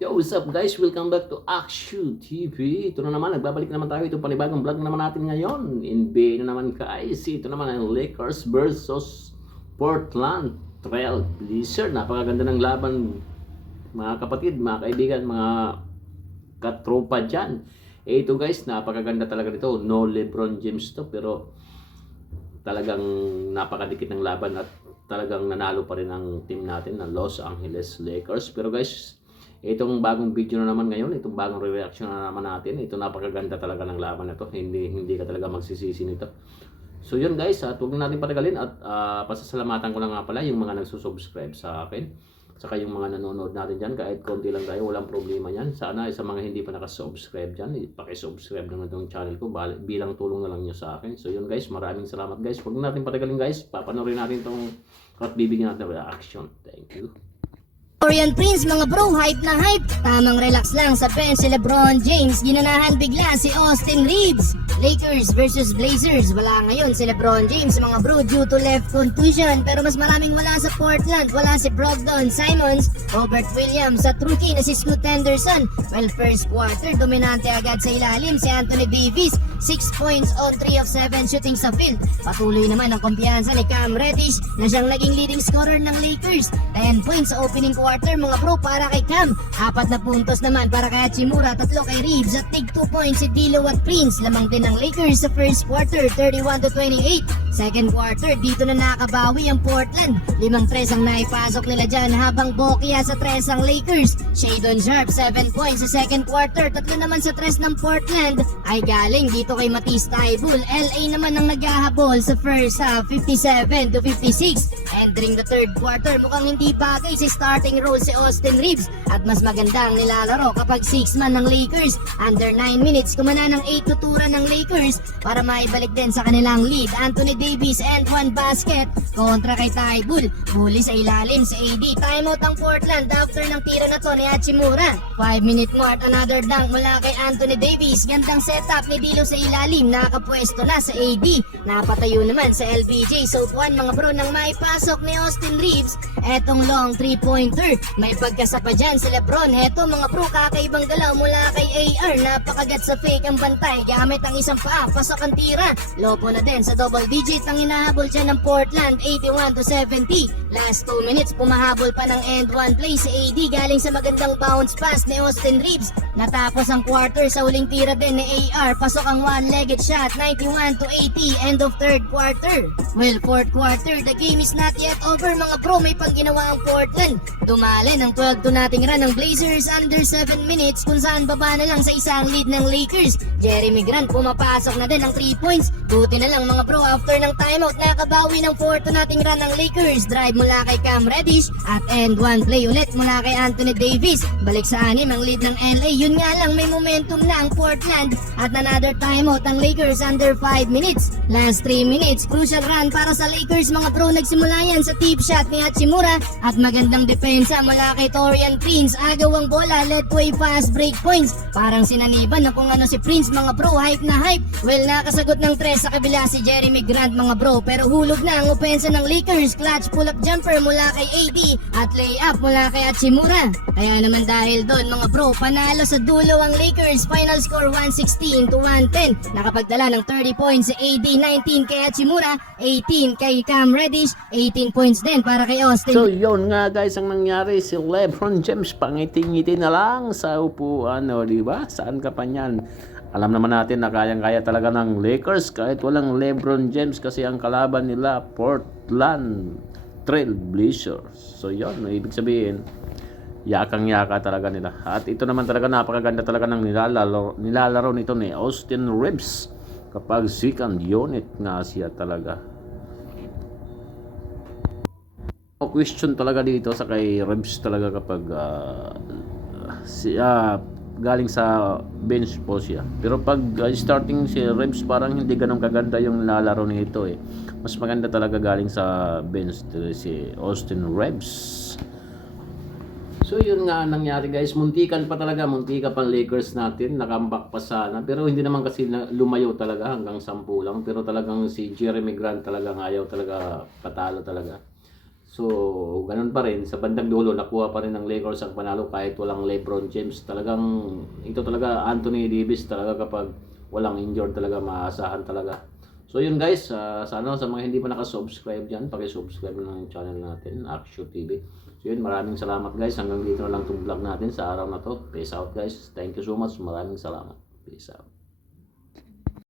Yo, what's up guys? Welcome back to Action TV. Ito na naman, nagbabalik naman tayo. Ito panibagong vlog naman natin ngayon. NBA na naman guys. Ito naman ang Lakers versus Portland Trail Blazers. Napakaganda ng laban mga kapatid, mga kaibigan, mga katropa dyan. Ito guys, napakaganda talaga dito. No LeBron James to, pero talagang napakadikit ng laban at talagang nanalo pa rin ang team natin ng Los Angeles Lakers. Pero guys, itong bagong video na naman ngayon, itong bagong reaction na naman natin, ito napakaganda talaga ng laban na to. Hindi ka talaga magsisisi nito. So yun guys, huwag natin patagalin at pasasalamatan ko lang nga pala yung mga nagsusubscribe sa akin. Saka yung mga nanonood natin dyan, kahit konti lang tayo, walang problema yan. Sana sa mga hindi pa nakasubscribe dyan, pakisubscribe naman itong channel ko, bilang tulong na lang nyo sa akin. So yun guys, maraming salamat guys. Huwag natin patagalin guys, papanoorin natin itong at bibigyan natin reaction. Thank you. Dorian Prince, mga bro, hype na hype. Tamang relax lang sa bench si LeBron James. Ginanahan bigla si Austin Reeves. Lakers versus Blazers. Wala ngayon si LeBron James, mga bro, due to left contusion. Pero mas maraming wala sa Portland. Wala si Brogdon, Simons, Robert Williams at rookie na si Scoot Henderson. Well, first quarter, dominante agad sa ilalim si Anthony Davis. 6 points on 3 of 7 shooting sa field. Patuloy naman ang kumpiyansa ni Cam Reddish na siyang naging leading scorer ng Lakers. 10 points sa opening quarter, mga bro, para kay Cam. 4 na puntos naman para kay Hachimura, 3 kay Reeves at tig 2 points si D'Lo at Prince. Lamang din ng Lakers sa first quarter, 31-28. Second quarter, dito na nakabawi ang Portland. 5-3 ang naipasok nila dyan habang bokya sa 3 ang Lakers. Shadon Sharp, 7 points sa second quarter. 3 naman sa 3 ng Portland ay galing dito kay Matisse Thybulle. LA naman ang naghahabol sa first half, 57-56. Entering the third quarter, mukhang hindi bagay si starting role si Austin Reeves at mas magandang nilalaro kapag 6 man ng Lakers. Under 9 minutes, kumana ng 8 tuturan ng Lakers para maibalik din sa kanilang lead. Anthony Davis and 1 basket kontra kay Thybulle. Huli sa ilalim si AD. Timeout ang Portland after ng tira na to ni Hachimura. 5-minute mark, another dunk mula kay Anthony Davis. Gandang setup ni D'Lo sa ilalim, nakapwesto na sa AD. Napatayo naman sa LBJ. So 1 mga bro nang maipasok ni Austin Reeves. Etong long 3-pointer. May pagkasa pa dyan si LeBron. Eto mga bro, kakaibang galaw mula kay AR. Napakagat sa fake ang bantay. Gamit ang isang paa, pasok ang tira. Lopo na din sa double digit ang hinahabol dyan ng Portland, 81-70. Last 2 minutes, pumahabol pa ng end 1 play si AD galing sa magandang bounce pass ni Austin Reeves. Natapos ang quarter sa huling tira din ni AR. Pasok ang one-legged shot, 91-80, end of third quarter. Well, fourth quarter, the game is not yet over mga bro. May pangginawa ang Portland. Dumali ng 12 nating run ng Blazers under 7 minutes kung saan baba na lang sa isang lead ng Lakers. Jeremy Grant pumapasok na din ng 3 points. Buti na lang mga bro, after ng timeout, nakabawi ng 4 nating run ng Lakers. Drive mula kay Cam Reddish at end 1 play ulit mula kay Anthony Davis. Balik sa 6 ang lead ng LA. Yun nga lang, may momentum na ang Portland at another timeout ang Lakers under 5 minutes. Last 3 minutes, crucial run para sa Lakers mga bro. Nagsimula yan sa tip shot ni Hachimura at magandang depensa mula kay Dorian Prince. Agaw ang bola, let way fast break points. Parang sinaniban na kung ano si Prince mga bro, hype na hype. Well, nakasagot ng 3 sa kabila si Jeremy Grant mga bro, pero hulog na ang opensa ng Lakers. Clutch pull-up jumper mula kay AD at layup mula kay Hachimura. Kaya naman dahil doon mga bro, panalo sa dulo ang Lakers. Final score 116-110. Nakapagdala ng 30 points si AD, 19 kay Hachimura, 18 kay Cam Reddish, 18 points din para kay Austin. So yun nga guys ang nangyari, si LeBron James pangiti-ngiti na lang sa upuan, o diba? Saan ka pa niyan? Alam naman natin na kayang-kaya talaga ng Lakers kahit walang LeBron James kasi ang kalaban nila Portland Trail Blazers. So yun, ibig sabihin yakang-yaka talaga nila. At ito naman talaga napakaganda talaga ng nilalaro nito ni Austin Reeves kapag second unit nga siya talaga. O question talaga dito sa kay Reeves talaga kapag siya galing sa bench po siya. Pero pag starting si Reeves parang hindi ganun kaganda yung nilalaro nito eh. Mas maganda talaga galing sa bench si Austin Reeves. So yun nga nangyari guys, muntikan pa talaga, muntika pang Lakers natin, nakambak pa sana. Pero hindi naman kasi lumayo talaga hanggang 10 lang. Pero talagang si Jeremy Grant talaga ayaw talaga patalo talaga. So, ganun pa rin. Sa bandang dulo, nakuha pa rin ng Lakers ang panalo kahit walang LeBron James. Talagang, ito talaga, Anthony Davis talaga kapag walang injured talaga, maasahan talaga. So yun guys, sana sa mga hindi pa nakasubscribe dyan, pakisubscribe na lang yung channel natin, Akshu TV. So yun, maraming salamat guys. Hanggang dito na lang itong vlog natin sa araw na to. Peace out guys. Thank you so much. Maraming salamat. Peace out.